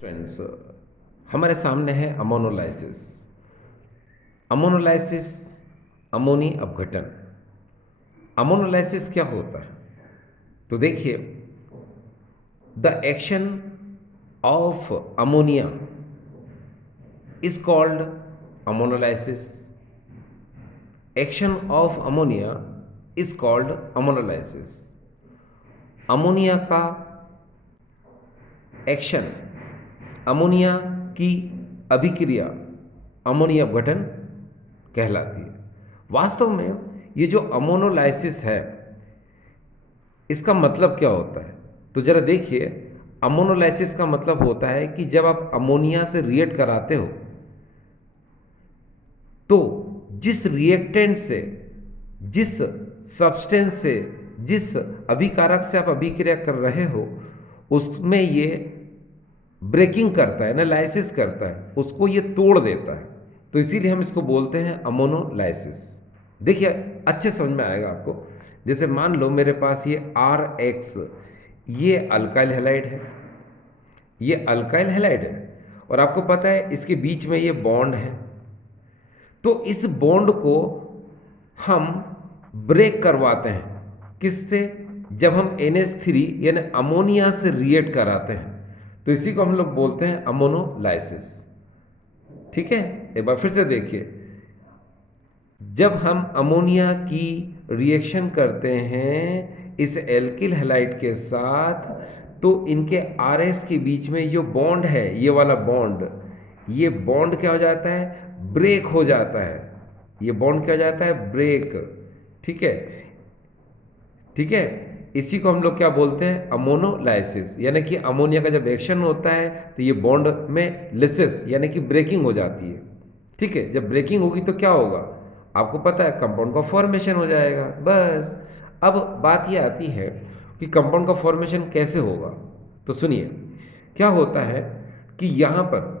Friends, हमारे सामने है अमोनोलाइसिस। अमोनोलाइसिस, अमोनी अपघटन। अमोनोलाइसिस क्या होता है? तो देखिए, the action of ammonia is called ammonolysis. Action of ammonia is called ammonolysis. Ammonia का एक्शन, अमोनिया की अभिक्रिया अमोनिया अपघटन कहलाती है। वास्तव में ये जो अमोनोलाइसिस है, इसका मतलब क्या होता है? तो जरा देखिए, अमोनोलाइसिस का मतलब होता है कि जब आप अमोनिया से रिएक्ट कराते हो तो जिस रिएक्टेंट से, जिस सब्सटेंस से, जिस अभिकारक से आप अभिक्रिया कर रहे हो, उसमें ये ब्रेकिंग करता है, एनालाइसिस करता है, उसको ये तोड़ देता है। तो इसीलिए हम इसको बोलते हैं अमोनोलाइसिस। देखिए, अच्छे समझ में आएगा आपको। जैसे मान लो मेरे पास ये RX, ये अल्काइल हैलाइड है, ये अल्काइल हैलाइड है, और आपको पता है इसके बीच में ये बॉन्ड है। तो इस बॉन्ड को हम ब्रेक करवाते हैं। किससे? जब हम NH3 यानी अमोनिया से रिएक्ट कराते हैं, तो इसी को हम लोग बोलते हैं अमोनोलाइसिस। ठीक है, एक बार फिर से देखिए, जब हम अमोनिया की रिएक्शन करते हैं इस एल्किल हैलाइड के साथ, तो इनके RS के बीच में जो बॉन्ड है, ये वाला बॉन्ड, ये बॉन्ड क्या हो जाता है? ब्रेक हो जाता है। ये बॉन्ड क्या हो जाता है? ब्रेक। ठीक है, ठीक है। इसी को हम लोग क्या बोलते हैं? अमोनोलाइसिस। यानी कि अमोनिया का जब एक्शन होता है तो ये बॉन्ड में लिसिस यानी कि ब्रेकिंग हो जाती है। ठीक है, जब ब्रेकिंग होगी तो क्या होगा? आपको पता है, कंपाउंड का फॉर्मेशन हो जाएगा। बस, अब बात ये आती है कि कंपाउंड का फॉर्मेशन कैसे होगा। तो सुनिए, क्या होता है कि यहाँ पर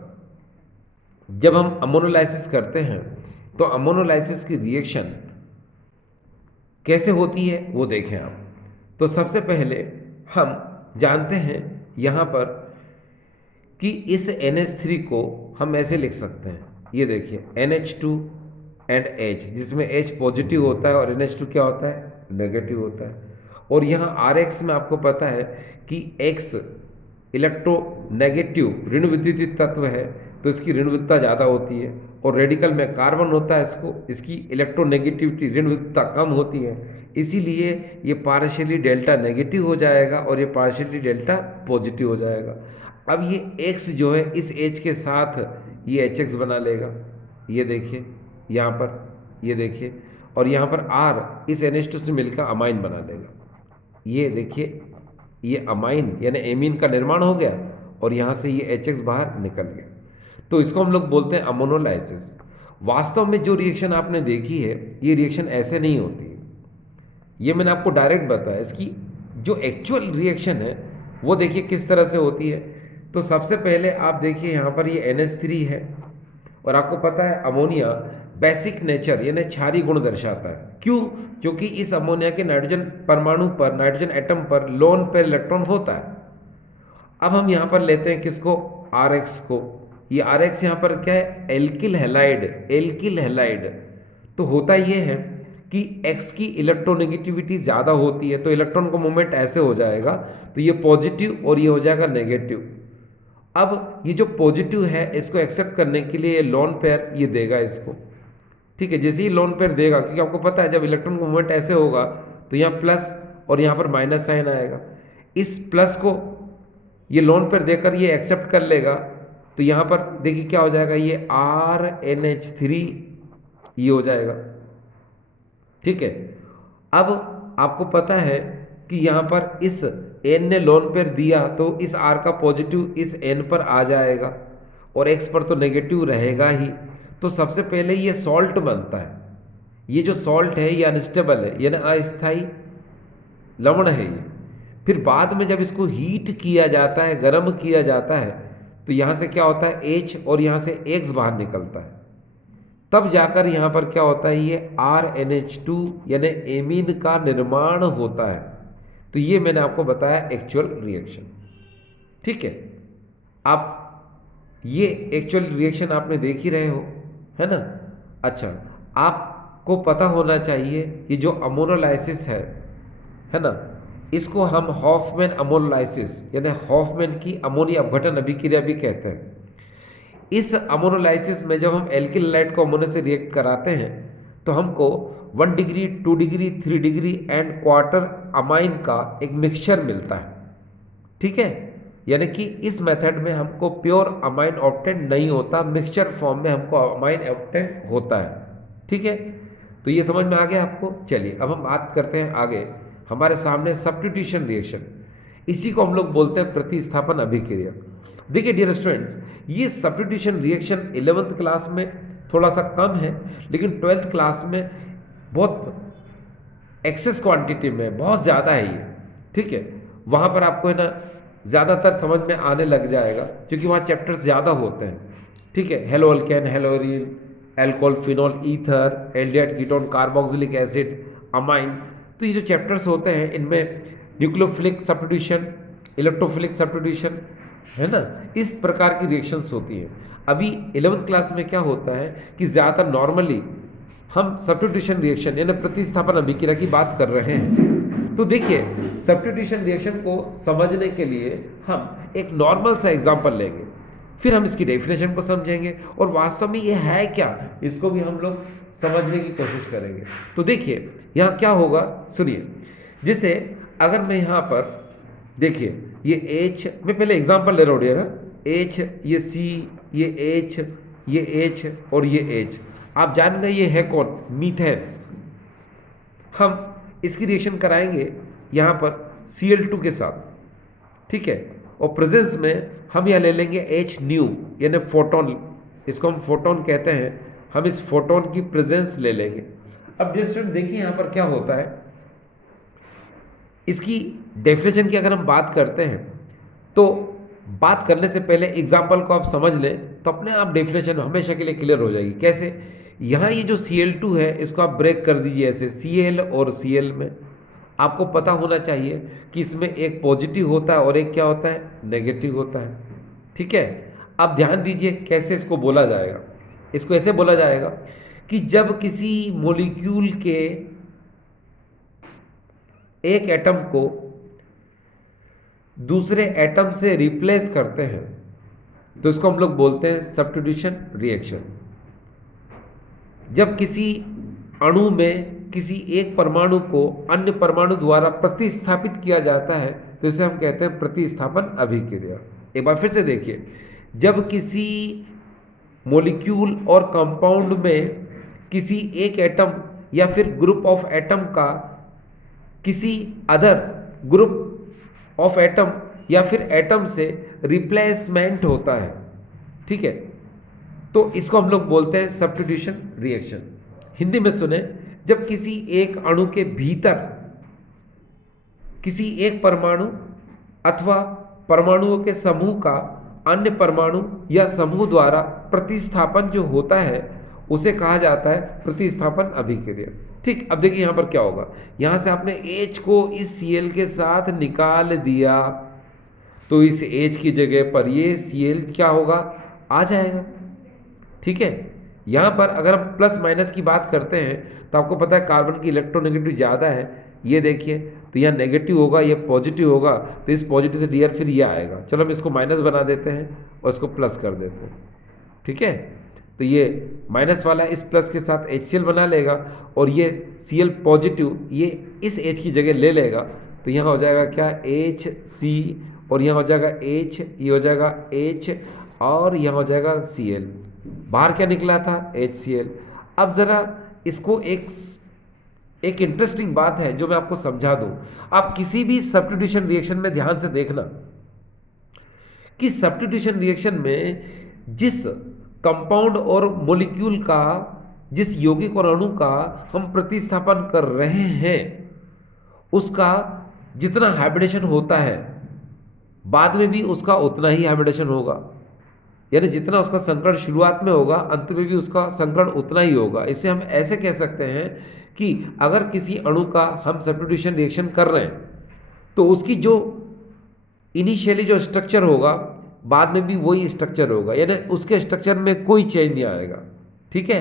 जब हम अमोनोलाइसिस करते हैं तो अमोनोलाइसिस की रिएक्शन कैसे होती है वो देखें आप। तो सबसे पहले हम जानते हैं यहाँ पर कि इस NH3 को हम ऐसे लिख सकते हैं। ये देखिए, NH2 एंड H, जिसमें H पॉजिटिव होता है और NH2 क्या होता है? नेगेटिव होता है। और यहाँ RX में आपको पता है कि X इलेक्ट्रोनेगेटिव ऋण विद्युतीय तत्व है, तो इसकी ऋण विद्युतता ज़्यादा होती है। और रेडिकल में कार्बन होता है, इसकी इलेक्ट्रोनेगेटिविटी ऋण विद्युतता कम होती है। इसीलिए ये पार्शियली डेल्टा नेगेटिव हो जाएगा और ये पार्शियली डेल्टा पॉजिटिव हो जाएगा। अब ये X जो है इस H के साथ ये HX बना लेगा। ये देखिए यहाँ पर, ये देखिए, और यहाँ पर R इस NH2 से मिलकर अमाइन बना लेगा। ये देखिए, ये अमाइन यानी एमीन का निर्माण हो गया और यहाँ से ये HX बाहर निकल गया। तो इसको हम लोग बोलते हैं अमोनोलाइसिस। वास्तव में जो रिएक्शन आपने देखी है, ये रिएक्शन ऐसे नहीं होती है। ये मैंने आपको डायरेक्ट बताया। इसकी जो एक्चुअल रिएक्शन है वो देखिए किस तरह से होती है। तो सबसे पहले आप देखिए, यहाँ पर ये NH3 है, और आपको पता है अमोनिया बेसिक नेचर यानी क्षारीय गुण दर्शाता है। क्यों? क्योंकि इस अमोनिया के नाइट्रोजन परमाणु पर, नाइट्रोजन एटम पर लोन पेयर इलेक्ट्रॉन होता है। अब हम यहाँ पर लेते हैं किसको? RX को। ये RX यहाँ पर क्या है? Alkyl halide, alkyl halide. तो होता ये है कि X की इलेक्ट्रोनेगेटिविटी ज़्यादा होती है, तो इलेक्ट्रॉन का मूवमेंट ऐसे हो जाएगा, तो ये पॉजिटिव और ये हो जाएगा नेगेटिव। अब ये जो पॉजिटिव है, इसको एक्सेप्ट करने के लिए ये लोन पेयर ये देगा इसको। ठीक है, जैसे ही लोन पेयर देगा, क्योंकि आपको पता है जब इलेक्ट्रॉन का मूवमेंट ऐसे होगा तो यहाँ प्लस और यहाँ पर माइनस साइन आएगा। इस प्लस को ये लोन पेयर देकर ये एक्सेप्ट कर लेगा, तो यहाँ पर देखिए क्या हो जाएगा? ये RNH3 ये हो जाएगा। ठीक है, अब आपको पता है कि यहाँ पर इस N ने लोन पेयर दिया, तो इस R का पॉजिटिव इस N पर आ जाएगा और X पर तो नेगेटिव रहेगा ही। तो सबसे पहले ये सॉल्ट बनता है। ये जो सॉल्ट है ये अनस्टेबल है यानी अस्थाई लवण है ये। फिर बाद में जब इसको हीट किया जाता है, गर्म किया जाता है, तो यहाँ से क्या होता है? H और यहाँ से X बाहर निकलता है। तब जाकर यहाँ पर क्या होता है? ये RNH2 यानी एमीन का निर्माण होता है। तो ये मैंने आपको बताया एक्चुअल रिएक्शन। ठीक है, आप ये एक्चुअल रिएक्शन आपने देख ही रहे हो, है ना। अच्छा, आपको पता होना चाहिए ये जो अमोनोलाइसिस है ना, इसको हम हॉफमैन अमोनोलाइसिस यानी हॉफमैन की अमोनिया अपघटन अभिक्रिया भी कहते हैं। इस अमोनोलाइसिस में जब हम एल्किल हैलाइड को अमोनिया से रिएक्ट कराते हैं तो हमको 1 degree 2 degree 3 degree and quarter amine का एक मिक्सचर मिलता है, ठीक है। यानी कि इस मेथड में हमको प्योर अमाइन ऑब्टेन नहीं होता, मिक्सचर फॉर्म में हमको अमाइन ऑब्टेन होता है, ठीक है। तो ये समझ में आ गया आपको। चलिए अब हम बात करते हैं आगे। हमारे सामने सब्स्टिट्यूशन रिएक्शन, इसी को हम लोग बोलते हैं प्रतिस्थापन अभिक्रिया। देखिए डियर स्टूडेंट्स, ये सब्स्टिट्यूशन रिएक्शन 11th क्लास में थोड़ा सा कम है, लेकिन 12th क्लास में बहुत एक्सेस क्वांटिटी में बहुत ज़्यादा है ये, ठीक है। वहाँ पर आपको है ना ज़्यादातर समझ में आने लग जाएगा, क्योंकि वहाँ चैप्टर्स ज़्यादा होते हैं, ठीक है। Haloalkane, haloarene, alcohol, phenol, ether, aldehyde ketone, carboxylic acid, amine. तो ये जो चैप्टर्स होते हैं इनमें न्यूक्लियोफिलिक सब्स्टिट्यूशन, इलेक्ट्रोफिलिक सब्स्टिट्यूशन, है ना, इस प्रकार की रिएक्शंस होती हैं। अभी 11th क्लास में क्या होता है कि ज़्यादातर नॉर्मली हम सब्स्टिट्यूशन रिएक्शन यानी प्रतिस्थापन अभिक्रिया की बात कर रहे हैं। तो देखिए सब्स्टिट्यूशन रिएक्शन को समझने के लिए हम एक नॉर्मल सा एग्जांपल लेंगे, फिर हम इसकी डेफिनेशन को समझेंगे और वास्तव में ये है क्या, इसको भी हम लोग समझने की कोशिश करेंगे। तो देखिए यहाँ क्या होगा, सुनिए। जैसे अगर मैं यहाँ पर देखिए ये H, मैं पहले एग्जांपल ले रहा हूँ डियर, H, ये C, ये H, ये H और ये H। आप जान गए ये है कौन, मीथेन। हम इसकी रिएक्शन कराएंगे यहाँ पर Cl2 के साथ, ठीक है। और प्रेजेंस में हम यह ले लेंगे H न्यू यानी फोटोन, इसको हम फोटोन कहते हैं। हम इस फोटोन की प्रेजेंस ले लेंगे। अब डियर स्टूडेंट देखिए यहाँ पर क्या होता है, इसकी डेफिनेशन की अगर हम बात करते हैं तो बात करने से पहले एग्जाम्पल को आप समझ लें तो अपने आप डेफिनेशन हमेशा के लिए क्लियर हो जाएगी। कैसे, यहाँ ये जो Cl2 है इसको आप ब्रेक कर दीजिए ऐसे, Cl और Cl में आपको पता होना चाहिए कि इसमें एक पॉजिटिव होता है और एक क्या होता है, नेगेटिव होता है, ठीक है। अब ध्यान दीजिए कैसे इसको बोला जाएगा। इसको ऐसे बोला जाएगा कि जब किसी मॉलिक्यूल के एक एटम को दूसरे एटम से रिप्लेस करते हैं तो इसको हम लोग बोलते हैं सब्स्टिट्यूशन रिएक्शन। जब किसी अणु में किसी एक परमाणु को अन्य परमाणु द्वारा प्रतिस्थापित किया जाता है तो इसे हम कहते हैं प्रतिस्थापन अभिक्रिया। एक बार फिर से देखिए, जब किसी मॉलिक्यूल और कंपाउंड में किसी एक एटम या फिर ग्रुप ऑफ एटम का किसी अदर ग्रुप ऑफ एटम या फिर एटम से रिप्लेसमेंट होता है, ठीक है, तो इसको हम लोग बोलते हैं सब्स्टिट्यूशन रिएक्शन। हिंदी में सुने, जब किसी एक अणु के भीतर किसी एक परमाणु अथवा परमाणुओं के समूह का अन्य परमाणु या समूह द्वारा प्रतिस्थापन जो होता है उसे कहा जाता है प्रतिस्थापन अभिक्रिया, ठीक। अब देखिए यहाँ पर क्या होगा, यहाँ से आपने H को इस Cl के साथ निकाल दिया तो इस H की जगह पर ये Cl क्या होगा, आ जाएगा, ठीक है। यहाँ पर अगर हम प्लस माइनस की बात करते हैं तो आपको पता है कार्बन की इलेक्ट्रोनेगेटिव ज़्यादा है, ये देखिए, तो यहाँ नेगेटिव होगा, ये पॉजिटिव होगा, तो इस पॉजिटिव से डियर फिर ये आएगा। चलो हम इसको माइनस बना देते हैं और इसको प्लस कर देते हैं, ठीक है। तो ये माइनस वाला इस प्लस के साथ HCl बना लेगा और ये Cl पॉजिटिव ये इस H की जगह ले लेगा, तो यहाँ हो जाएगा क्या, HC, और यहाँ हो जाएगा H, ये हो जाएगा H और यहाँ हो जाएगा Cl। बाहर क्या निकला था, HCl। अब ज़रा इसको एक इंटरेस्टिंग बात है जो मैं आपको समझा दूँ। आप किसी भी सब्स्टिट्यूशन रिएक्शन में ध्यान से देखना कि सब्स्टिट्यूशन रिएक्शन में जिस कंपाउंड और मॉलिक्यूल का, जिस यौगिक और अणु का हम प्रतिस्थापन कर रहे हैं उसका जितना हाइब्रिडेशन होता है बाद में भी उसका उतना ही हाइब्रिडेशन होगा, यानी जितना उसका संकरण शुरुआत में होगा अंत में भी उसका संकरण उतना ही होगा। इसे हम ऐसे कह सकते हैं कि अगर किसी अणु का हम सब्स्टिट्यूशन रिएक्शन कर रहे हैं तो उसकी जो इनिशियली जो स्ट्रक्चर होगा बाद में भी वही स्ट्रक्चर होगा, यानी उसके स्ट्रक्चर में कोई चेंज नहीं आएगा। ठीक है,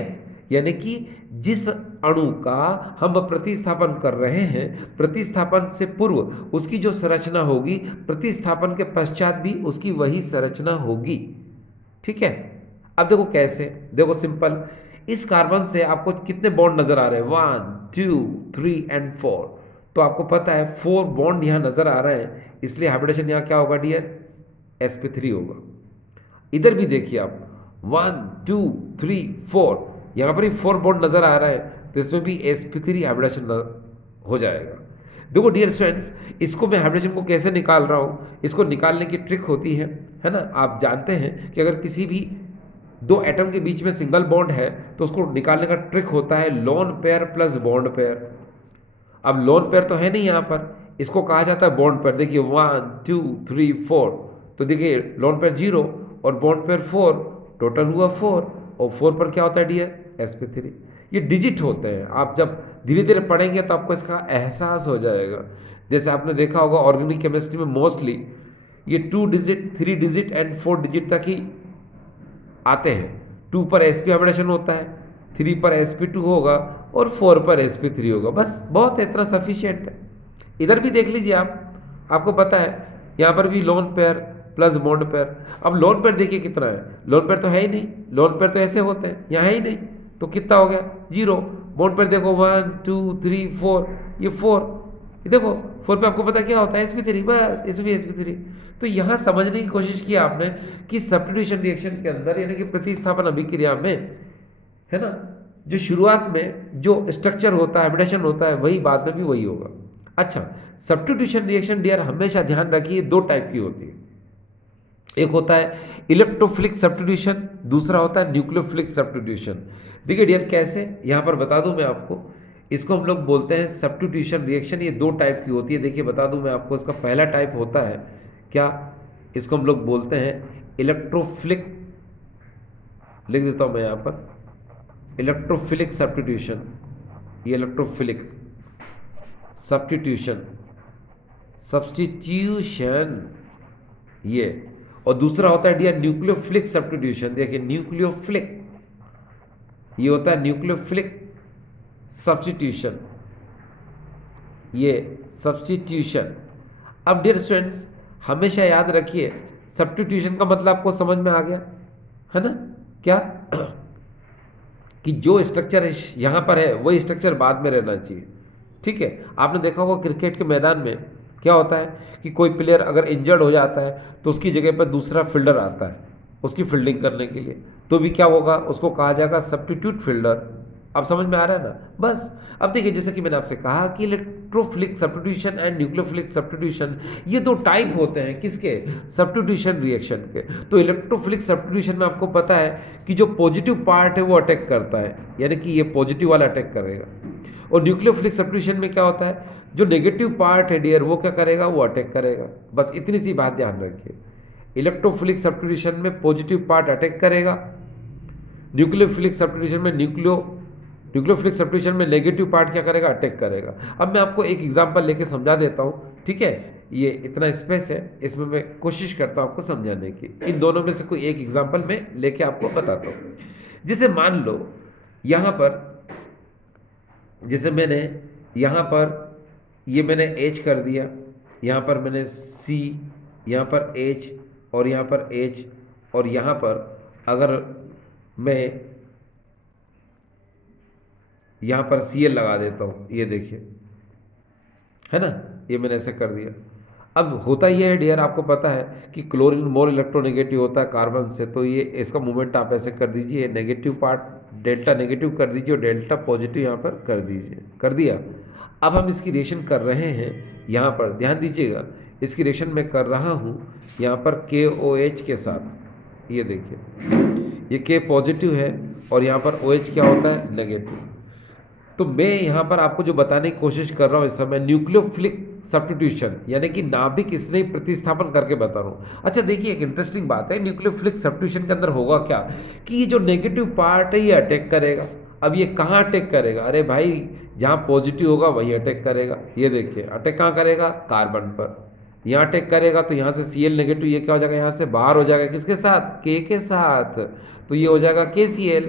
यानी कि जिस अणु का हम प्रतिस्थापन कर रहे हैं, प्रतिस्थापन से पूर्व उसकी जो संरचना होगी, प्रतिस्थापन के पश्चात भी उसकी वही संरचना होगी। ठीक है, अब देखो कैसे, देखो सिंपल, इस कार्बन से आपको कितने बॉन्ड नजर आ रहे हैं, 1 2 3 एंड 4। तो आपको पता है 4 बॉन्ड यहाँ नजर आ रहे हैं, इसलिए हाइब्रिडेशन यहाँ क्या होगा डियर, sp3 होगा। इधर भी देखिए आप 1 2 3 4, यहाँ पर ही 4 बॉन्ड नजर आ रहा है, तो इसमें भी sp3 हाइब्रिडेशन हो जाएगा। देखो डियर स्टूडेंट्स, इसको मैं हाइब्रिडेशन को कैसे निकाल रहा हूँ, इसको निकालने की ट्रिक होती है ना। आप जानते हैं कि अगर किसी भी दो एटम के बीच में सिंगल बॉन्ड है तो उसको निकालने का ट्रिक होता है lone pair plus bond pair. अब लोन पेयर तो है नहीं यहाँ पर, इसको कहा जाता है बॉन्ड पेयर। देखिए 1 2 3 4, तो देखिए लोन पेयर 0 और बॉन्ड पेयर 4, टोटल हुआ 4, और 4 पर क्या होता है डियर, sp3। ये डिजिट होते हैं, आप जब धीरे धीरे पढ़ेंगे तो आपको इसका एहसास हो जाएगा। जैसे आपने देखा होगा ऑर्गेनिक केमिस्ट्री में मोस्टली ये 2 डिजिट 3 डिजिट एंड 4 डिजिट तक ही आते हैं। 2 पर sp हाइब्रिडेशन होता है, 3 पर sp2 होगा और 4 पर sp3 होगा, बस बहुत है, इतना सफिशियंट है। इधर भी देख लीजिए आप, आपको पता है यहाँ पर भी lone pair plus bond pair. अब लोन पेयर देखिए कितना है, लोन पेयर तो है ही नहीं, लोन पेयर तो ऐसे होते हैं, यहाँ है ही नहीं, तो कितना हो गया 0। बॉन्ड पेयर देखो 1 2 3 4, ये 4, ये देखो 4 पे आपको पता क्या होता है, sp3, बस इसमें भी sp3। तो यहाँ समझने की कोशिश की आपने कि सब्स्टिट्यूशन रिएक्शन के अंदर, यानी कि प्रतिस्थापन अभिक्रिया में, है ना, जो शुरुआत में जो स्ट्रक्चर होता है, हाइब्रिडेशन होता है, वही बाद में भी वही होगा। अच्छा, सब्स्टिट्यूशन रिएक्शन डियर हमेशा ध्यान रखिए 2 टाइप की होती है, एक होता है इलेक्ट्रोफिलिक सब्स्टिट्यूशन, दूसरा होता है न्यूक्लियोफिलिक सब्स्टिट्यूशन। देखिए डियर कैसे, यहाँ पर बता दूं मैं आपको, इसको हम लोग बोलते हैं सब्स्टिट्यूशन रिएक्शन। ये 2 टाइप की होती है, देखिए बता दूं मैं आपको, इसका पहला टाइप होता है क्या, इसको हम लोग बोलते हैं इलेक्ट्रोफिलिक, लिख देता हूं मैं यहाँ पर, इलेक्ट्रोफिलिक सब्स्टिट्यूशन। ये इलेक्ट्रोफिलिक सब्स्टिट्यूशन, सब्स्टिट्यूशन ये, और दूसरा होता है डियर न्यूक्लियोफिलिक सब्स्टिट्यूशन। देखिए न्यूक्लियोफिलिक, ये होता है न्यूक्लियोफिलिक सब्स्टिट्यूशन, ये सब्स्टिट्यूशन। अब डियर स्टूडेंट्स हमेशा याद रखिए, सब्स्टिट्यूशन का मतलब आपको समझ में आ गया है ना, क्या कि जो स्ट्रक्चर यहाँ पर है वही स्ट्रक्चर बाद में रहना चाहिए। ठीक है, आपने देखा होगा क्रिकेट के मैदान में क्या होता है कि कोई प्लेयर अगर इंजर्ड हो जाता है तो उसकी जगह पर दूसरा फील्डर आता है उसकी फील्डिंग करने के लिए, तो भी क्या होगा, उसको कहा जाएगा सब्स्टिट्यूट फील्डर। अब समझ में आ रहा है ना। बस अब देखिए, जैसे कि मैंने आपसे कहा कि electrophilic substitution and nucleophilic substitution, ये 2 टाइप होते हैं किसके, सब्स्टिट्यूशन रिएक्शन के। तो इलेक्ट्रोफिलिक सब्स्टिट्यूशन में आपको पता है कि जो पॉजिटिव पार्ट है वो अटैक करता है, यानी कि ये पॉजिटिव वाला अटैक करेगा। और न्यूक्लियोफिलिक सब्स्टिट्यूशन में क्या होता है, जो नेगेटिव पार्ट है डियर वो क्या करेगा, वो अटैक करेगा। बस इतनी सी बात ध्यान रखिए, इलेक्ट्रोफिलिक सब्स्टिट्यूशन में पॉजिटिव पार्ट अटैक करेगा, न्यूक्लियोफिलिक सब्स्टिट्यूशन में न्यूक्लियोफिलिक सब्स्टिट्यूशन में नेगेटिव पार्ट क्या करेगा, अटैक करेगा। अब मैं आपको एक एग्जांपल लेके समझा देता हूँ, ठीक है, ये इतना स्पेस है, इसमें मैं कोशिश करता हूँ आपको समझाने की। इन दोनों में से कोई एक एग्जांपल मैं लेके आपको बताता हूँ। जैसे मान लो यहाँ पर, जैसे मैंने यहाँ पर ये मैंने H कर दिया, यहाँ पर मैंने C, यहाँ पर H और यहाँ पर H, और यहाँ पर अगर मैं यहाँ पर Cl लगा देता हूँ, ये देखिए, है ना, ये मैंने ऐसे कर दिया। अब होता यह है डियर, आपको पता है कि क्लोरीन मोर इलेक्ट्रोनेगेटिव होता है कार्बन से, तो ये इसका मूवमेंट आप ऐसे कर दीजिए, नेगेटिव पार्ट डेल्टा नेगेटिव कर दीजिए और डेल्टा पॉजिटिव यहाँ पर कर दीजिए, कर दिया। अब हम इसकी रिएक्शन कर रहे हैं, यहाँ पर ध्यान दीजिएगा, इसकी रिएक्शन मैं कर रहा हूँ यहाँ पर KOH के साथ। ये देखिए ये K पॉजिटिव है और यहाँ पर OH क्या होता है, नेगेटिव। तो मैं यहाँ पर आपको जो बताने की कोशिश कर रहा हूँ इस समय न्यूक्लियोफिलिक सब्स्टिट्यूशन, यानी कि नाभिक स्नेही प्रतिस्थापन करके बता रहा हूँ। अच्छा देखिए, एक इंटरेस्टिंग बात है, न्यूक्लियोफिलिक सब्स्टिट्यूशन के अंदर होगा क्या कि ये जो नेगेटिव पार्ट है ये अटैक करेगा। अब ये कहाँ अटैक करेगा, अरे भाई जहाँ पॉजिटिव होगा वही अटैक करेगा। ये देखिए अटैक कहाँ करेगा, कार्बन पर। यहाँ अटैक करेगा तो यहाँ से Cl नेगेटिव, ये क्या हो जाएगा, यहाँ से बाहर हो जाएगा, किसके साथ, K के साथ, तो ये हो जाएगा KCl,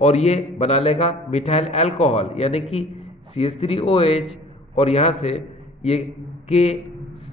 और ये बना लेगा मिथाइल अल्कोहल यानी कि CH3OH, और यहाँ से ये KCl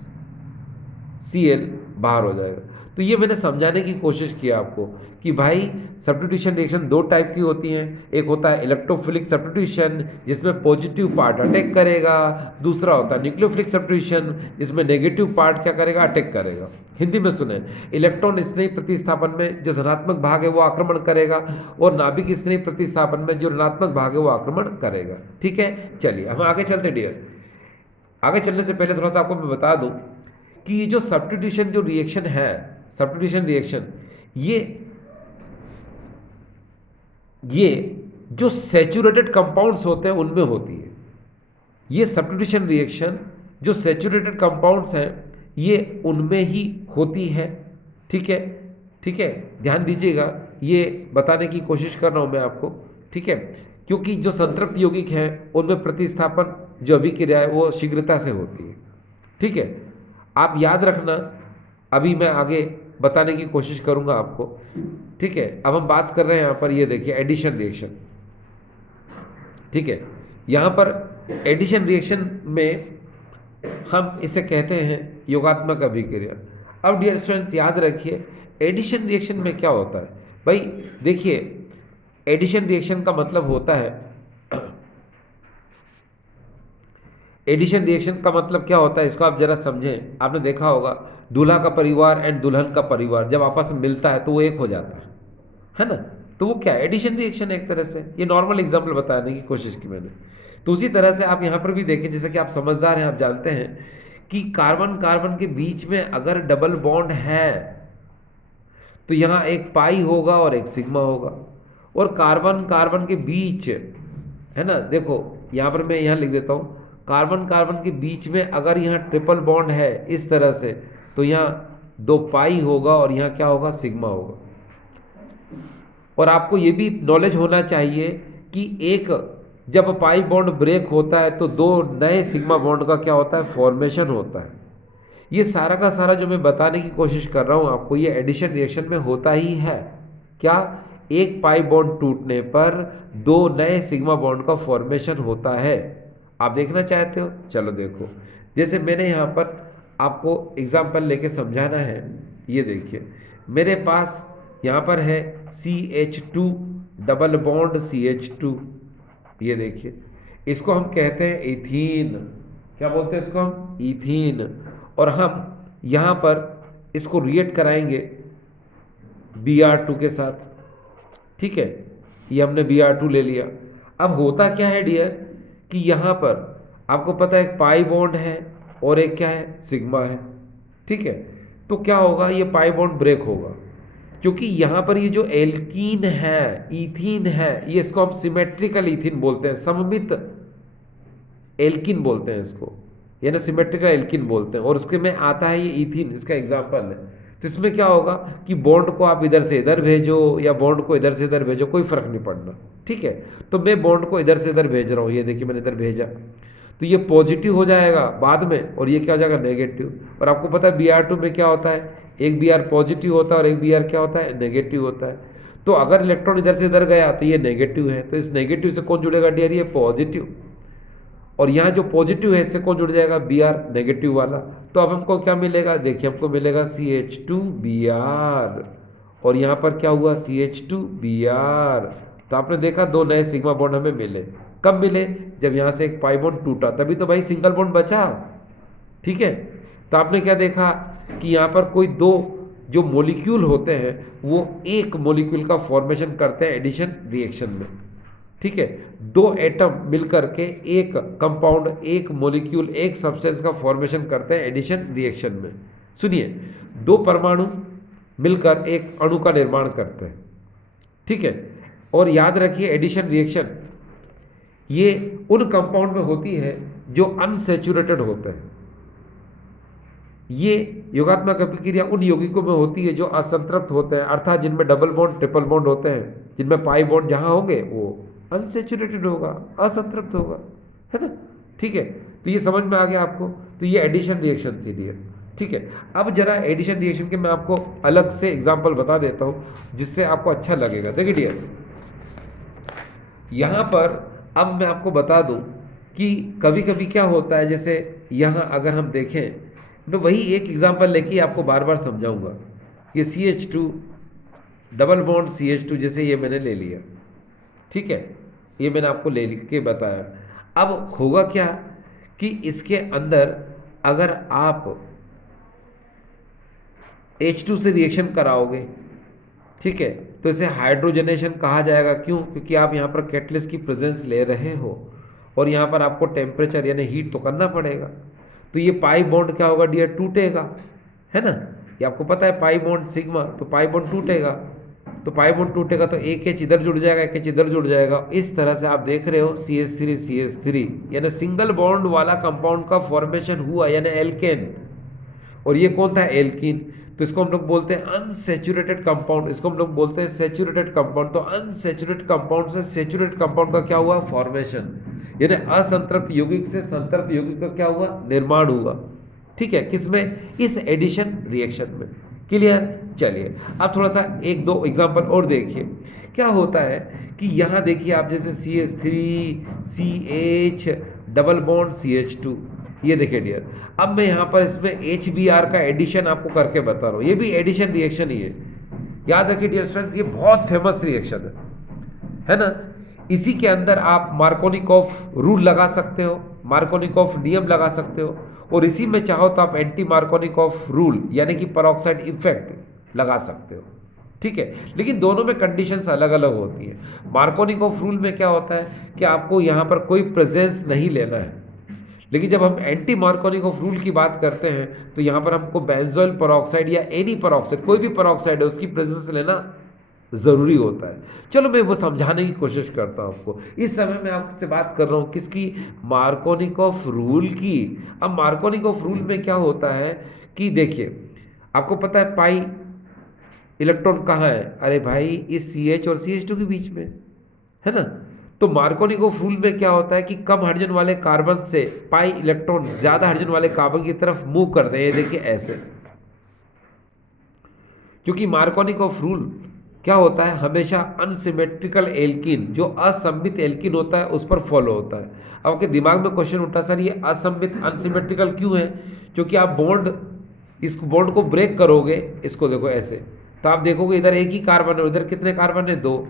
बाहर हो जाएगा। तो ये मैंने समझाने की कोशिश की आपको कि भाई सब्स्टिट्यूशन रिएक्शन दो टाइप की होती हैं, एक होता है इलेक्ट्रोफिलिक सब्स्टिट्यूशन जिसमें पॉजिटिव पार्ट अटैक करेगा, दूसरा होता है न्यूक्लियोफिलिक सब्स्टिट्यूशन जिसमें नेगेटिव पार्ट क्या करेगा, अटैक करेगा। हिंदी में सुने, इलेक्ट्रॉन स्नेही प्रतिस्थापन में जो धनात्मक भाग है वो आक्रमण करेगा, और नाभिक स्नेही प्रतिस्थापन में जो ऋणात्मक भाग है वो आक्रमण करेगा। ठीक है, चलिए हम आगे चलते डियर। आगे चलने से पहले थोड़ा सा आपको मैं बता दूं कि ये जो सब्स्टिट्यूशन जो रिएक्शन है, सब्स्टिट्यूशन रिएक्शन, ये जो सैचुरेटेड कंपाउंड्स होते हैं उनमें होती है। ये सब्स्टिट्यूशन रिएक्शन जो सैचुरेटेड कंपाउंड्स हैं ये उनमें ही होती है। ठीक है, ठीक है, ध्यान दीजिएगा, ये बताने की कोशिश कर रहा हूं मैं आपको। ठीक है, क्योंकि जो संतृप्त यौगिक हैं उनमें प्रतिस्थापन जो अभिक्रिया है वो शीघ्रता से होती है। ठीक है, आप याद रखना, अभी मैं आगे बताने की कोशिश करूंगा आपको। ठीक है, अब हम बात कर रहे हैं यहाँ पर, ये देखिए एडिशन रिएक्शन। ठीक है, यहाँ पर एडिशन रिएक्शन में हम इसे कहते हैं योगात्मक अभिक्रिया। अब डियर स्टूडेंट्स याद रखिए, एडिशन रिएक्शन में क्या होता है भाई, देखिए एडिशन रिएक्शन का मतलब होता है, एडिशन रिएक्शन का मतलब क्या होता है इसको आप जरा समझें। आपने देखा होगा दूल्हा का परिवार एंड दुल्हन का परिवार जब आपस में मिलता है तो वो एक हो जाता है ना, तो वो क्या एडिशन रिएक्शन है एक तरह से। ये नॉर्मल एग्जांपल बताने की कोशिश की मैंने। तो उसी तरह से आप यहाँ पर भी देखें, जैसे कि आप समझदार हैं, आप जानते हैं कि कार्बन कार्बन के बीच में अगर डबल बॉन्ड है तो यहाँ एक पाई होगा और एक सिग्मा होगा, और कार्बन कार्बन के बीच है ना, देखो यहाँ पर मैं यहाँ लिख देता हूँ, कार्बन कार्बन के बीच में अगर यहाँ ट्रिपल बॉन्ड है इस तरह से तो यहाँ दो पाई होगा और यहाँ क्या होगा, सिग्मा होगा। और आपको ये भी नॉलेज होना चाहिए कि एक जब पाई बॉन्ड ब्रेक होता है तो दो नए सिग्मा बॉन्ड का क्या होता है, फॉर्मेशन होता है। ये सारा का सारा जो मैं बताने की कोशिश कर रहा हूँ आपको, ये एडिशन रिएक्शन में होता ही है। क्या, एक पाई बॉन्ड टूटने पर दो नए सिग्मा बॉन्ड का फॉर्मेशन होता है। आप देखना चाहते हो, चलो देखो, जैसे मैंने यहाँ पर आपको एग्जाम्पल लेके समझाना है। ये देखिए मेरे पास यहाँ पर है CH2 डबल बॉन्ड CH2, ये देखिए इसको हम कहते हैं इथीन। क्या बोलते हैं इसको हम, इथीन। और हम यहाँ पर इसको रिएक्ट कराएंगे Br2 के साथ। ठीक है, ये हमने Br2 ले लिया। अब होता क्या है डियर कि यहाँ पर आपको पता है एक पाई बॉन्ड है और एक क्या है, सिग्मा है। ठीक है, तो क्या होगा, ये पाई बॉन्ड ब्रेक होगा, क्योंकि यहाँ पर ये जो एल्कीन है, इथीन है, ये इसको हम सिमेट्रिकल इथीन बोलते हैं, सममित एल्कीन बोलते हैं इसको, यानी सिमेट्रिकल एल्कीन बोलते हैं। और उसके में आता है ये इथीन, इसका एग्जाम्पल है। तो इसमें क्या होगा कि बॉन्ड को आप इधर से इधर भेजो या बॉन्ड को इधर से इधर भेजो, कोई फर्क नहीं पड़ना। ठीक है, तो मैं बॉन्ड को इधर से इधर भेज रहा हूँ, ये देखिए मैंने इधर भेजा, तो ये पॉजिटिव हो जाएगा बाद में और ये क्या हो जाएगा, नेगेटिव। और आपको पता है Br2 में क्या होता है, एक Br पॉजिटिव होता है और एक Br क्या होता है, नेगेटिव होता है। तो अगर इलेक्ट्रॉन इधर से इधर गया तो ये नेगेटिव है, तो इस नेगेटिव से कौन जुड़ेगा डियर, ये पॉजिटिव। और यहाँ जो पॉजिटिव है इससे कौन जुड़ जाएगा, Br नेगेटिव वाला। तो अब हमको क्या मिलेगा, देखिए हमको मिलेगा CH2Br, और यहाँ पर क्या हुआ, CH2Br। तो आपने देखा दो नए सिग्मा बॉन्ड हमें मिले। कब मिले, जब यहाँ से एक पाई बॉन्ड टूटा, तभी तो भाई सिंगल बॉन्ड बचा। ठीक है, तो आपने क्या देखा कि यहाँ पर कोई दो जो मॉलिक्यूल होते हैं वो एक मॉलिक्यूल का फॉर्मेशन करते हैं एडिशन रिएक्शन में। ठीक है, दो एटम मिलकर के एक कंपाउंड, एक मॉलिक्यूल, एक सब्सटेंस का फॉर्मेशन करते हैं एडिशन रिएक्शन में। सुनिए, दो परमाणु मिलकर एक अणु का निर्माण करते हैं। ठीक है, और याद रखिए एडिशन रिएक्शन ये उन कंपाउंड में होती है जो अनसैचुरेटेड होते हैं। ये योगात्मक अभिक्रिया उन यौगिकों में होती है जो असंतृप्त होते हैं, अर्थात जिनमें डबल बॉन्ड ट्रिपल बॉन्ड होते हैं, जिनमें पाई बॉन्ड जहां होंगे वो अनसैचुरेटेड होगा, असंतृप्त होगा, है ना। ठीक है, तो ये समझ में आ गया आपको। तो ये एडिशन रिएक्शन थी डियर। ठीक है। अब जरा एडिशन रिएक्शन के मैं आपको अलग से एग्जांपल बता देता हूँ जिससे आपको अच्छा लगेगा। देखिए डियर, यहाँ पर अब मैं आपको बता दूँ कि कभी कभी क्या होता है, जैसे यहाँ अगर हम देखें, मैं वही एक एग्जांपल लेके आपको बार बार समझाऊंगा। ये CH2 डबल बॉन्ड CH2, जैसे ये मैंने ले लिया, ठीक है, ये मैंने आपको ले लिख के बताया। अब होगा क्या कि इसके अंदर अगर आप H2 से रिएक्शन कराओगे, ठीक है, तो इसे हाइड्रोजनेशन कहा जाएगा। क्यों? क्योंकि आप यहाँ पर कैटलिस्ट की प्रेजेंस ले रहे हो और यहाँ पर आपको टेम्परेचर यानी हीट तो करना पड़ेगा। तो ये पाई बॉन्ड क्या होगा डियर? टूटेगा, है ना। ये आपको पता है पाई बॉन्ड सिग्मा, तो पाई बॉन्ड टूटेगा। तो पाई बॉन्ड टूटेगा तो एक एच इधर जुड़ जाएगा, एक एच इधर जुड़ जाएगा। इस तरह से आप देख रहे हो CH3 यानी सिंगल बॉन्ड वाला कंपाउंड का फॉर्मेशन हुआ, यानी एल्केन। और ये कौन था? एल्कीन। तो इसको हम लोग बोलते हैं अनसेचुरेटेड कंपाउंड, इसको हम लोग बोलते हैं सेचुरेटेड कंपाउंड। तो अनसेचुरेटेड कंपाउंड से सेचुरेटेड कंपाउंड का क्या हुआ? फॉर्मेशन, यानी असंतृप्त यौगिक से संतृप्त यौगिक का क्या हुआ? निर्माण हुआ। ठीक है, किसमें? इस एडिशन रिएक्शन में। क्लियर? चलिए अब थोड़ा सा एक दो एग्जांपल और देखिए। क्या होता है कि यहाँ देखिए आप, जैसे CH3CH डबल बॉन्ड CH2, ये देखिए डियर। अब मैं यहाँ पर इसमें HBr का एडिशन आपको करके बता रहा हूँ, ये भी एडिशन रिएक्शन ही है। याद रखिए डियर स्टूडेंट्स, ये बहुत फेमस रिएक्शन है ना। इसी के अंदर आप मार्कोनिकॉफ रूल लगा सकते हो, मार्कोनिकॉफ नियम लगा सकते हो, और इसी में चाहो तो आप एंटी मार्कोनिकॉफ रूल यानी कि पेरोक्साइड इफेक्ट लगा सकते हो। ठीक है, लेकिन दोनों में कंडीशंस अलग अलग होती है। मार्कोनिकॉफ रूल में क्या होता है कि आपको यहाँ पर कोई प्रेजेंस नहीं लेना है, लेकिन जब हम एंटी मार्कोनिकॉफ रूल की बात करते हैं तो यहाँ पर हमको बेंजोइल पेरोक्साइड या एनी पेरोक्साइड, कोई भी पेरोक्साइड है, उसकी प्रेजेंस लेना ज़रूरी होता है। चलो मैं वो समझाने की कोशिश करता हूँ आपको। इस समय मैं आपसे बात कर रहा हूँ किसकी? मार्कोनिकॉफ रूल की। अब मार्कोनिकॉफ रूल में क्या होता है कि देखिए, आपको पता है पाई इलेक्ट्रॉन कहाँ है? अरे भाई इस CH और CH2 के बीच में, है ना। तो मार्कोनिकॉफ रूल में क्या होता है कि कम हाइड्रोजन वाले कार्बन से पाई इलेक्ट्रॉन ज्यादा हाइड्रोजन वाले कार्बन की तरफ मूव करते हैं। ये देखिए ऐसे, क्योंकि मार्कोनिकॉफ रूल क्या होता है, हमेशा अनसिमेट्रिकल एल्कीन, जो असममित एल्कीन होता है उस पर फॉलो होता है। अब आपके दिमाग में क्वेश्चन उठा, सर ये असममित अनसिमेट्रिकल क्यों है? क्योंकि आप बॉन्ड, इस बॉन्ड को ब्रेक करोगे, इसको देखो ऐसे, तो आप देखोगे इधर एक ही कार्बन है, उधर कितने कार्बन है? दो,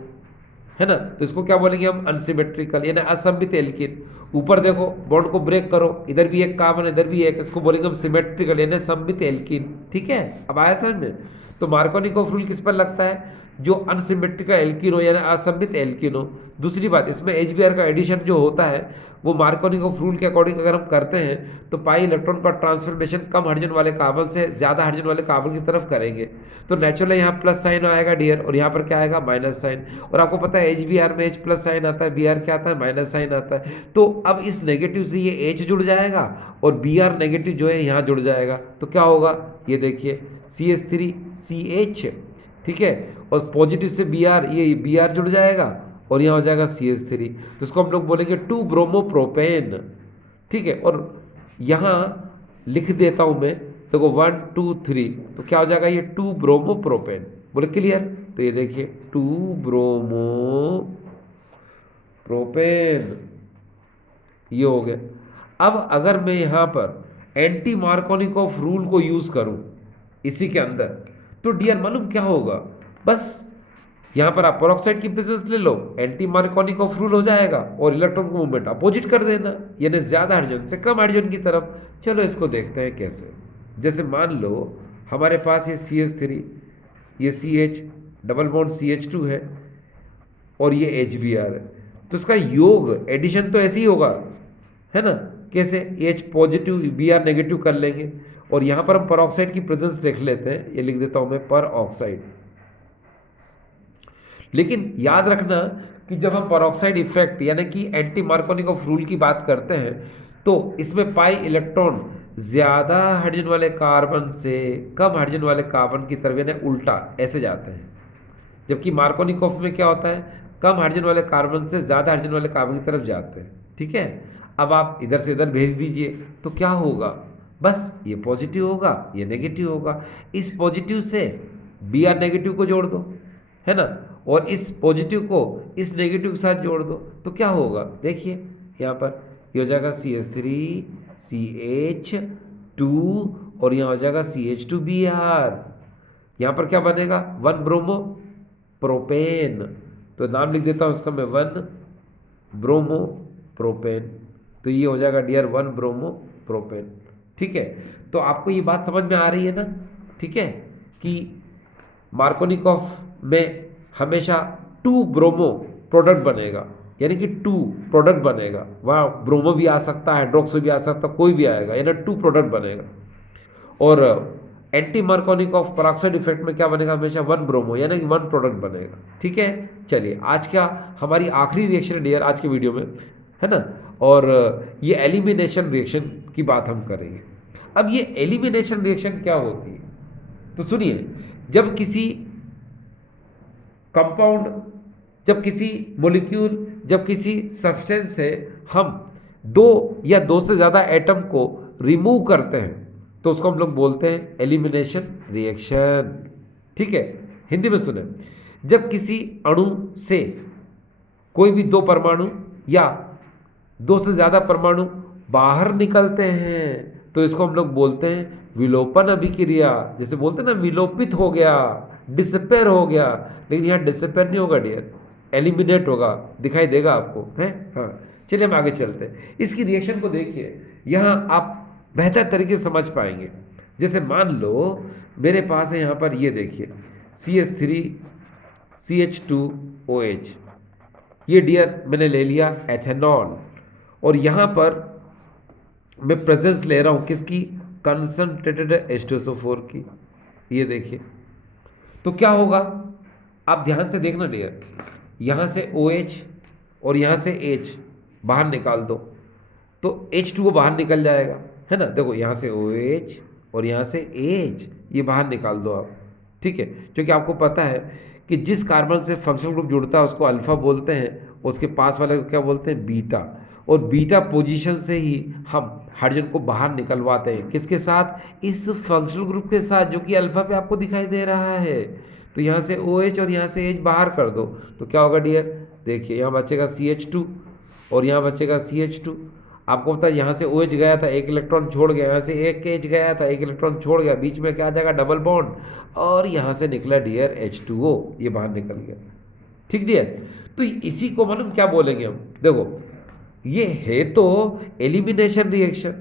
है ना। तो इसको क्या बोलेंगे हम? अनसिमेट्रिकल यानी असममित एल्कीन। ऊपर देखो बॉन्ड को ब्रेक करो, इधर भी एक कार्बन, इधर भी एक, इसको बोलेंगे हम सिमेट्रिकल यानी सममित एल्कीन। ठीक है, अब आया समझ में? तो मार्कोनिकॉफ रूल किस पर लगता है? जो अनसिमेट्रिकल एल्कीन हो यानी असममित एल्कीन हो। दूसरी बात, इसमें HBr का एडिशन जो होता है वो मार्कोनिकॉफ रूल के अकॉर्डिंग अगर हम करते हैं तो पाई इलेक्ट्रॉन का ट्रांसफॉर्मेशन कम हाइड्रोजन वाले कार्बन से ज्यादा हाइड्रोजन वाले कार्बन की तरफ करेंगे। तो नेचुरली यहाँ प्लस साइन आएगा डियर, और यहाँ पर क्या आएगा? Minus sign. और आपको पता है HBr में H प्लस साइन आता है, Br क्या आता है? माइनस साइन आता है। तो अब इस नेगेटिव से ये H जुड़ जाएगा और Br नेगेटिव जो है यहाँ जुड़ जाएगा। तो क्या होगा? ये देखिए CH3CH, ठीक है, और पॉजिटिव से Br, ये Br जुड़ जाएगा और यहाँ हो जाएगा CH3। तो इसको हम लोग बोलेंगे 2 ब्रोमो प्रोपेन। ठीक है, और यहाँ लिख देता हूँ मैं, देखो 1 2 3, तो क्या हो जाएगा? ये 2 ब्रोमो प्रोपेन। बोले क्लियर? तो ये देखिए 2 ब्रोमो प्रोपेन, ये हो गया। अब अगर मैं यहाँ पर एंटी मार्कोनिकॉफ रूल को यूज करूँ इसी के अंदर, तो डियर मालूम क्या होगा? बस यहाँ पर आप पेरोक्साइड की प्रेजेंस ले लो, एंटी मार्कोनिकॉफ रूल हो जाएगा और इलेक्ट्रॉन को मूवमेंट अपोजिट कर देना, यानी ज्यादा हाइड्रोजन से कम हाइड्रोजन की तरफ। चलो इसको देखते हैं कैसे। जैसे मान लो हमारे पास ये CH3, ये CH डबल बॉन्ड CH2 है और ये HBr है, तो इसका योग एडिशन तो ऐसे ही होगा, है ना। कैसे? H पॉजिटिव Br नेगेटिव कर लेंगे और यहाँ पर हम पेरोक्साइड की प्रेजेंस देख लेते हैं, ये लिख देता हूँ मैं, पर ऑक्साइड। लेकिन याद रखना कि जब हम पेरोक्साइड इफेक्ट यानी कि एंटी मार्कोनिकॉफ रूल की बात करते हैं तो इसमें पाई इलेक्ट्रॉन ज्यादा हाइड्रोजन वाले कार्बन से कम हाइड्रोजन वाले कार्बन की तरफ यानी उल्टा ऐसे जाते हैं, जबकि मार्कोनिकॉफ में क्या होता है? कम हाइड्रोजन वाले कार्बन से ज्यादा हाइड्रोजन वाले कार्बन की तरफ जाते हैं। ठीक है, अब आप इधर से इधर भेज दीजिए तो क्या होगा? बस ये पॉजिटिव होगा, ये नेगेटिव होगा। इस पॉजिटिव से बी आर नेगेटिव को जोड़ दो, है ना, और इस पॉजिटिव को इस नेगेटिव के साथ जोड़ दो, तो क्या होगा देखिए यहाँ पर, ये हो जाएगा CH3 CH2 और यहाँ हो जाएगा CH2Br। यहाँ पर क्या बनेगा, 1 ब्रोमो प्रोपेन। तो नाम लिख देता हूँ इसका मैं, 1 ब्रोमो प्रोपेन। तो ये हो जाएगा डियर 1 ब्रोमो प्रोपेन। ठीक है, तो आपको ये बात समझ में आ रही है ना, ठीक है, कि मार्कोनिकॉफ में हमेशा 2 ब्रोमो प्रोडक्ट बनेगा, यानी कि 2 प्रोडक्ट बनेगा। वहाँ ब्रोमो भी आ सकता है, हाइड्रोक्सो भी आ सकता है, कोई भी आएगा, यानी 2 प्रोडक्ट बनेगा। और एंटी मार्कोनिकॉफ पेरोक्साइड इफेक्ट में क्या बनेगा, हमेशा 1 ब्रोमो यानी कि 1 प्रोडक्ट बनेगा। ठीक है, चलिए आज क्या हमारी आखिरी रिएक्शन है डियर आज के वीडियो में, है ना, और ये एलिमिनेशन रिएक्शन की बात हम करेंगे। अब ये एलिमिनेशन रिएक्शन क्या होती है, तो सुनिए, जब किसी कंपाउंड, जब किसी मॉलिक्यूल, जब किसी सब्सटेंस से हम 2 या 2 से ज़्यादा एटम को रिमूव करते हैं तो उसको हम लोग बोलते हैं एलिमिनेशन रिएक्शन। ठीक है, हिंदी में सुने, जब किसी अणु से कोई भी 2 परमाणु या 2 से ज़्यादा परमाणु बाहर निकलते हैं तो इसको हम लोग बोलते हैं विलोपन अभिक्रिया। जैसे बोलते हैं ना, विलोपित हो गया, डिसअपेयर हो गया, लेकिन यहाँ डिसअपेयर नहीं होगा डियर, एलिमिनेट होगा, दिखाई देगा आपको, है। हाँ, चलिए हम आगे चलते हैं। इसकी रिएक्शन को देखिए, यहाँ आप बेहतर तरीके से समझ पाएंगे। जैसे मान लो मेरे पास है यहाँ पर, ये देखिए CH3 CH2OH, ये डियर मैंने ले लिया एथेनॉल, और यहाँ पर मैं प्रेजेंस ले रहा हूँ किसकी, कंसंट्रेटेड H2SO4 की। ये देखिए, तो क्या होगा, आप ध्यान से देखना डियर, यहाँ से OH और यहाँ से H बाहर निकाल दो तो H2O बाहर निकल जाएगा, है ना। देखो यहाँ से OH और यहाँ से H, ये बाहर निकाल दो आप। ठीक है, क्योंकि आपको पता है कि जिस कार्बन से फंक्शनल ग्रुप जुड़ता है उसको अल्फा बोलते हैं, उसके पास वाले को क्या बोलते हैं, बीटा। और बीटा पोजीशन से ही हम हाइड्रोजन को बाहर निकलवाते हैं, किसके साथ, इस फंक्शनल ग्रुप के साथ, जो कि अल्फा पे आपको दिखाई दे रहा है। तो यहाँ से OH और यहाँ से H बाहर कर दो तो क्या होगा डियर, देखिए यहाँ बचेगा CH2 और यहाँ बचेगा CH2। आपको पता है यहाँ से OH गया था, 1 इलेक्ट्रॉन छोड़ गया, यहाँ से एक H गया था, 1 इलेक्ट्रॉन छोड़ गया, बीच में क्या आ जाएगा, डबल बॉन्ड, और यहाँ से निकला डियर H2O, ये बाहर निकल गया। ठीक डियर, तो इसी को मालूम क्या बोलेंगे हम, देखो ये है तो एलिमिनेशन रिएक्शन,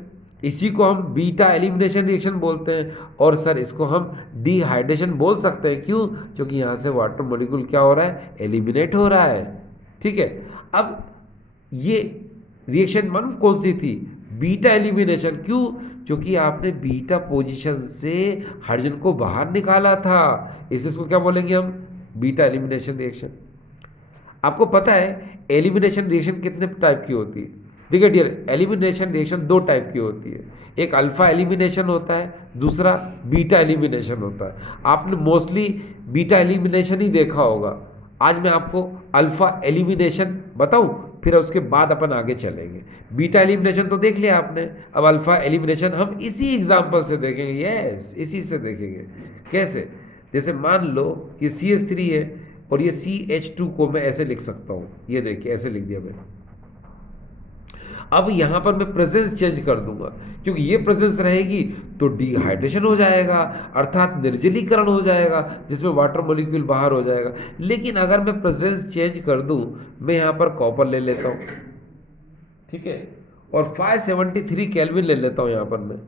इसी को हम बीटा एलिमिनेशन रिएक्शन बोलते हैं। और सर इसको हम डिहाइड्रेशन बोल सकते हैं, क्यों, क्योंकि यहाँ से वाटर मॉलिक्यूल क्या हो रहा है, एलिमिनेट हो रहा है। ठीक है, अब ये रिएक्शन मालूम कौन सी थी, बीटा एलिमिनेशन। क्यों, क्योंकि आपने बीटा पोजीशन से हाइड्रोजन को बाहर निकाला था, इसको क्या बोलेंगे हम, बीटा एलिमिनेशन रिएक्शन। आपको पता है एलिमिनेशन रिएक्शन कितने टाइप की होती है, देखिए डियर, एलिमिनेशन रिएक्शन 2 टाइप की होती है, एक अल्फा एलिमिनेशन होता है, दूसरा बीटा एलिमिनेशन होता है। आपने मोस्टली बीटा एलिमिनेशन ही देखा होगा, आज मैं आपको अल्फा एलिमिनेशन बताऊं, फिर उसके बाद अपन आगे चलेंगे। बीटा एलिमिनेशन तो देख लिया आपने, अब अल्फा एलिमिनेशन हम इसी एग्जाम्पल से देखेंगे, यस इसी से देखेंगे। कैसे, जैसे मान लो कि CH3 है और ये CH2 को मैं ऐसे लिख सकता हूँ, ये देखिए ऐसे लिख दिया मैंने। अब यहाँ पर मैं प्रेजेंस चेंज कर दूंगा, क्योंकि ये प्रेजेंस रहेगी तो डिहाइड्रेशन हो जाएगा, अर्थात निर्जलीकरण हो जाएगा, जिसमें वाटर मॉलिक्यूल बाहर हो जाएगा। लेकिन अगर मैं प्रेजेंस चेंज कर दूं, मैं यहाँ पर कॉपर ले लेता हूँ, ठीक है, और 573 केल्विन ले लेता हूँ यहाँ पर मैं।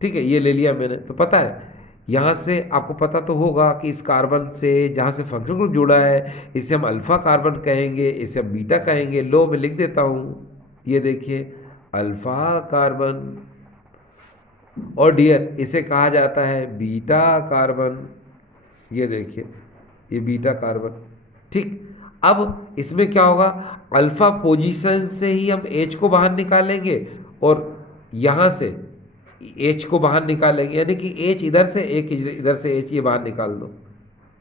ठीक है, ये ले लिया मैंने, तो पता है यहाँ से आपको पता तो होगा कि इस कार्बन से जहाँ से फंक्शनल ग्रुप जुड़ा है, इसे हम अल्फा कार्बन कहेंगे, इसे हम बीटा कहेंगे। लो मैं लिख देता हूँ, ये देखिए अल्फा कार्बन, और डियर इसे कहा जाता है बीटा कार्बन, ये देखिए ये बीटा कार्बन। ठीक, अब इसमें क्या होगा, अल्फा पोजीशन से ही हम H को बाहर निकालेंगे और यहाँ से H को बाहर निकालेंगे, यानी कि H इधर से, एक इधर से H, ये बाहर निकाल दो।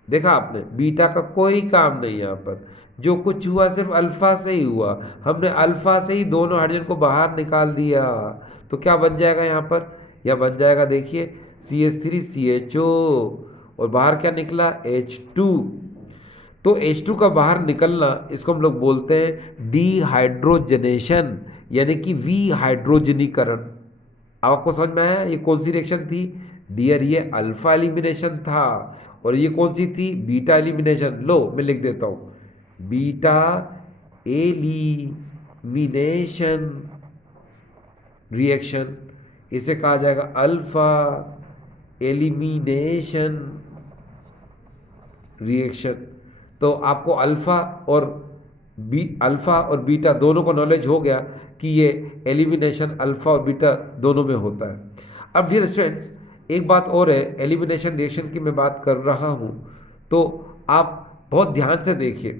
देखा आपने, बीटा का कोई काम नहीं यहाँ पर, जो कुछ हुआ सिर्फ अल्फा से ही हुआ, हमने अल्फा से ही दोनों हाइड्रोजन को बाहर निकाल दिया। तो क्या बन जाएगा यहाँ पर, या बन जाएगा देखिए CH3CHO, और बाहर क्या निकला H2। तो H2 का बाहर निकलना इसको हम लोग बोलते हैं डिहाइड्रोजनेशन, यानी कि विहाइड्रोजनीकरण। अब आपको समझ में आया ये कौन सी रिएक्शन थी डियर? ये अल्फा एलिमिनेशन था, और ये कौन सी थी? Beta elimination. लो मैं लिख देता हूँ, बीटा एलिमिनेशन रिएक्शन, इसे कहा जाएगा अल्फा एलिमिनेशन रिएक्शन। तो आपको अल्फा और बीटा दोनों को नॉलेज हो गया कि ये एलिमिनेशन अल्फा और बीटा दोनों में होता है। अब डियर स्टूडेंट्स, एक बात और है, एलिमिनेशन रिएक्शन की मैं बात कर रहा हूँ, तो आप बहुत ध्यान से देखिए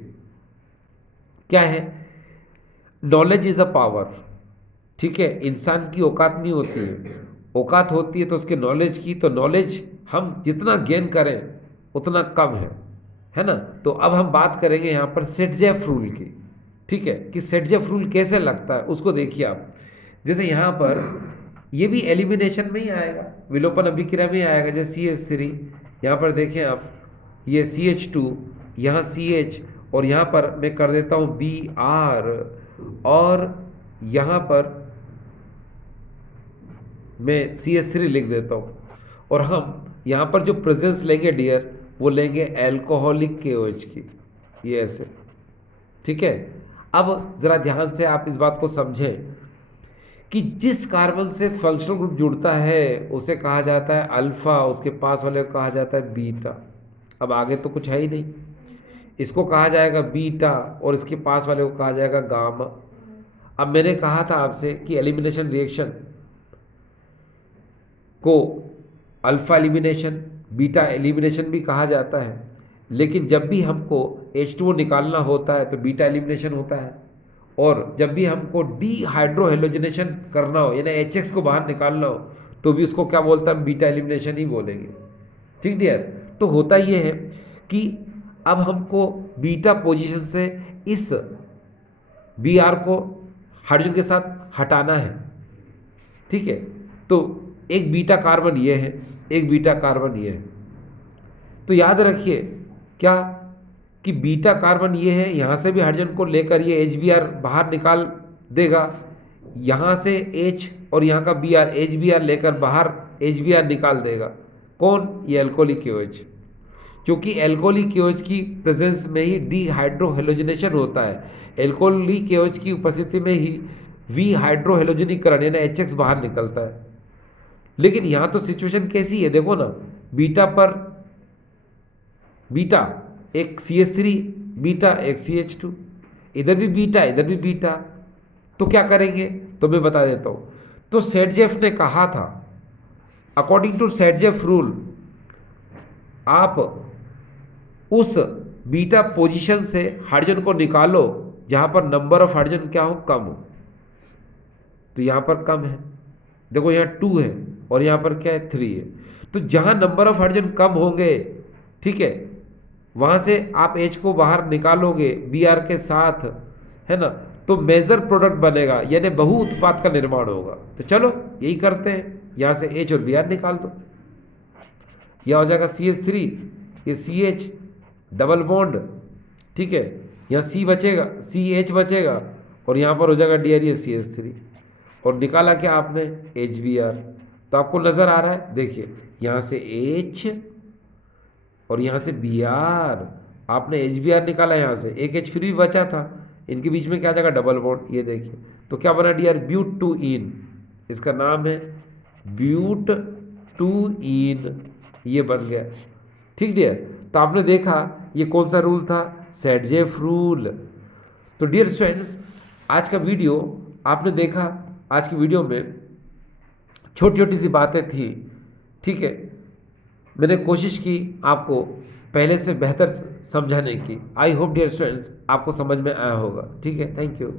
क्या है। नॉलेज इज अ पावर, ठीक है। इंसान की औकात नहीं होती है, औकात होती है तो उसके नॉलेज की। तो नॉलेज हम जितना गेन करें उतना कम है ना। तो अब हम बात करेंगे यहाँ पर सेटजेफ रूल की, ठीक है, कि सेटजेफ रूल कैसे लगता है उसको देखिए आप। जैसे यहाँ पर ये भी एलिमिनेशन में ही आएगा, विलोपन अभिक्रिया में ही आएगा। जैसे CH3, यहाँ पर देखें आप, ये CH2, यहाँ CH, और यहाँ पर मैं कर देता हूँ Br, और यहाँ पर मैं CH3 लिख देता हूँ। और हम यहाँ पर जो प्रेजेंस लेंगे डियर, वो लेंगे एल्कोहलिक KOH की, ये ऐसे, ठीक है। अब ज़रा ध्यान से आप इस बात को समझें कि जिस कार्बन से फंक्शनल ग्रुप जुड़ता है उसे कहा जाता है अल्फा, उसके पास वाले को कहा जाता है बीटा। अब आगे तो कुछ है ही नहीं, इसको कहा जाएगा बीटा और इसके पास वाले को कहा जाएगा गामा। अब मैंने कहा था आपसे कि एलिमिनेशन रिएक्शन को अल्फा एलिमिनेशन, बीटा एलिमिनेशन भी कहा जाता है, लेकिन जब भी हमको H2O निकालना होता है तो बीटा एलिमिनेशन होता है, और जब भी हमको डीहाइड्रोहेलोजनेशन करना हो यानी HX को बाहर निकालना हो तो भी उसको क्या बोलते हैं? हम बीटा एलिमिनेशन ही बोलेंगे, ठीक डियर। तो होता ये है कि अब हमको बीटा पोजीशन से इस Br को हाइड्रोजन के साथ हटाना है, ठीक है। तो एक बीटा कार्बन ये है, एक बीटा कार्बन ये है। तो याद रखिए क्या कि बीटा कार्बन ये है, यहाँ से भी हाइड्रोजन को लेकर ये HBr बाहर निकाल देगा, यहाँ से H और यहाँ का Br, HBr लेकर बाहर HBr निकाल देगा। कौन? ये एल्कोहलिक KOH, क्योंकि एल्कोहलिक KOH की प्रेजेंस में ही डीहाइड्रोहेलोजनेशन होता है। एल्कोहलिक KOH की उपस्थिति में ही विहाइड्रोहेलोजनीकरण यानी HX बाहर निकलता है। लेकिन यहाँ तो सिचुएशन कैसी है देखो ना, बीटा पर बीटा, एक CH3 बीटा, एक CH2, इधर भी बीटा इधर भी बीटा। तो क्या करेंगे? तो मैं बता देता हूँ। तो सेटजेफ ने कहा था, अकॉर्डिंग टू सेटजेफ रूल, आप उस बीटा पोजीशन से हाइड्रोजन को निकालो जहाँ पर नंबर ऑफ हाइड्रोजन क्या हो? कम हो। तो यहाँ पर कम है, देखो यहाँ 2 है और यहाँ पर क्या है? 3 है। तो जहाँ नंबर ऑफ हाइड्रोजन कम होंगे, ठीक है, वहाँ से आप H को बाहर निकालोगे Br के साथ, है ना, तो मेजर प्रोडक्ट बनेगा यानी बहु उत्पाद का निर्माण होगा। तो चलो यही करते हैं, यहाँ से H और Br निकाल दो, यह हो जाएगा CH3, ये CH डबल बॉन्ड, ठीक है, यहाँ C बचेगा, CH बचेगा, और यहाँ पर हो जाएगा Dr, ये CH3, और निकाला क्या आपने? HBr। तो आपको नज़र आ रहा है, देखिए यहाँ से H और यहाँ से Br, आपने HBr निकाला, यहाँ से एक H फिर भी बचा था, इनके बीच में क्या जाएगा? डबल बॉन्ड, ये देखिए। तो क्या बना डियर? ब्यूट-2-ईन, इसका नाम है ब्यूट-2-ईन, ये बन गया, ठीक डियर। तो आपने देखा ये कौन सा रूल था? सेटजेफ रूल। तो डियर स्टूडेंट्स, आज का वीडियो आपने देखा, आज की वीडियो में छोटी छोटी सी बातें थी, ठीक है। मैंने कोशिश की आपको पहले से बेहतर समझाने की। आई होप डियर स्टूडेंट्स आपको समझ में आया होगा, ठीक है। Thank you.